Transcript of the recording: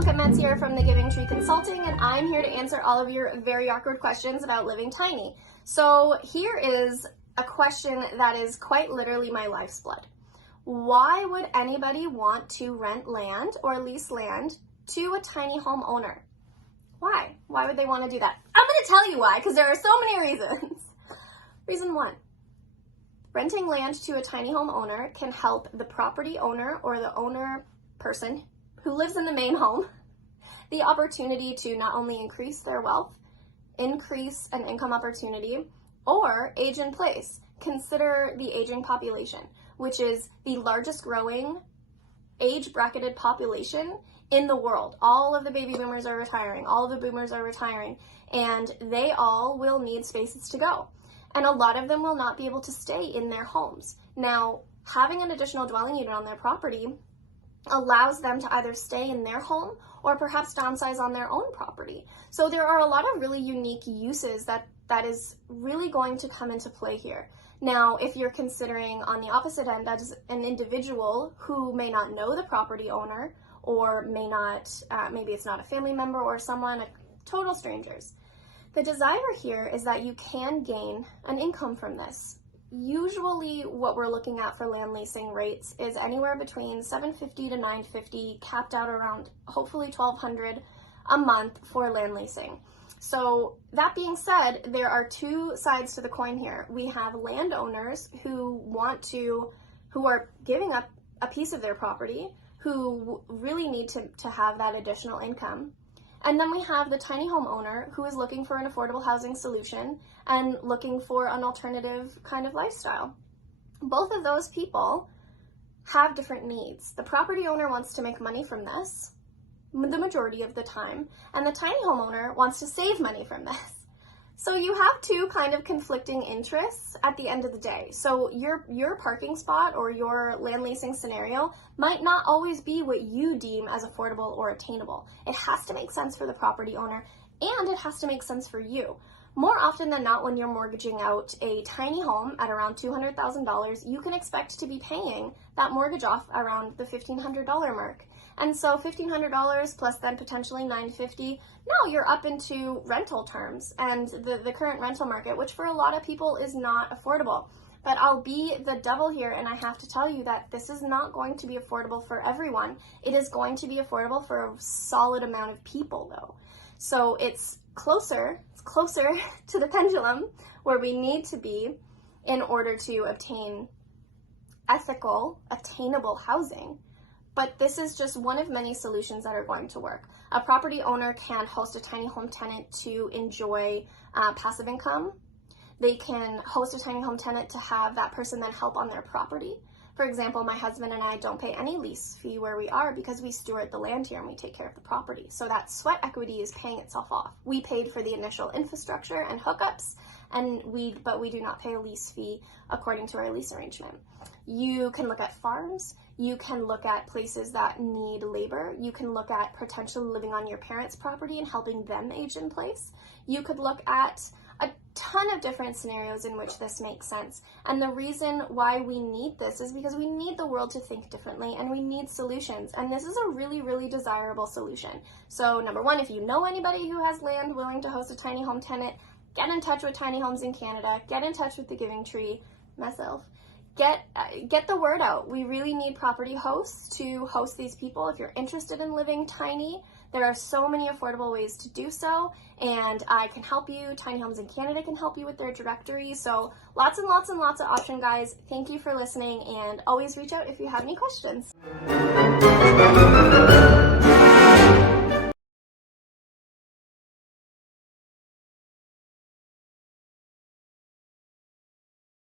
Bianca here from the Giving Tree Consulting, and I'm here to answer all of your very awkward questions about living tiny. So here is a question that is quite literally my life's blood. Why would anybody want to rent land or lease land to a tiny home owner? Why? Why would they want to do that? I'm going to tell you why, because there are so many reasons. Reason one, renting land to a tiny home owner can help the property owner or the owner person who lives in the main home the opportunity to not only increase their wealth, increase an income opportunity, or age in place. Consider the aging population, which is the largest growing age bracketed population in the world. All of the baby boomers are retiring, all of the boomers are retiring, and they all will need spaces to go. And a lot of them will not be able to stay in their homes. Now, having an additional dwelling unit on their property allows them to either stay in their home or perhaps downsize on their own property. So there are a lot of really unique uses that is really going to come into play here. Now, if you're considering on the opposite end, that is an individual who may not know the property owner or may not, maybe it's not a family member or someone, total strangers. The desire here is that you can gain an income from this. Usually what we're looking at for land leasing rates is anywhere between $750 to $950, capped out around hopefully $1,200 a month for land leasing. So that being said, there are two sides to the coin here. We have landowners who are giving up a piece of their property, who really need to have that additional income. And then we have the tiny home owner who is looking for an affordable housing solution and looking for an alternative kind of lifestyle. Both of those people have different needs. The property owner wants to make money from this the majority of the time, and the tiny homeowner wants to save money from this. So you have two kind of conflicting interests at the end of the day. So your parking spot or your land leasing scenario might not always be what you deem as affordable or attainable. It has to make sense for the property owner, and it has to make sense for you. More often than not, when you're mortgaging out a tiny home at around $200,000, you can expect to be paying that mortgage off around the $1,500 mark. And so $1,500 plus then potentially $950, now you're up into rental terms and the current rental market, which for a lot of people is not affordable. But I'll be the devil here, and I have to tell you that this is not going to be affordable for everyone. It is going to be affordable for a solid amount of people though. So it's closer to the pendulum where we need to be in order to obtain ethical, attainable housing. But this is just one of many solutions that are going to work. A property owner can host a tiny home tenant to enjoy passive income. They can host a tiny home tenant to have that person then help on their property. For example, my husband and I don't pay any lease fee where we are because we steward the land here and we take care of the property. So that sweat equity is paying itself off. We paid for the initial infrastructure and hookups, but we do not pay a lease fee according to our lease arrangement. You can look at farms. You can look at places that need labor. You can look at potentially living on your parents' property and helping them age in place. You could look at a ton of different scenarios in which this makes sense. And the reason why we need this is because we need the world to think differently and we need solutions. And this is a really, really desirable solution. So number one, if you know anybody who has land willing to host a tiny home tenant, get in touch with Tiny Homes in Canada, get in touch with the Giving Tree, myself. Get the word out. We really need property hosts to host these people. If you're interested in living tiny, there are so many affordable ways to do so, and I can help you. Tiny Homes in Canada can help you with their directory. So lots and lots and lots of options, guys. Thank you for listening, and always reach out if you have any questions.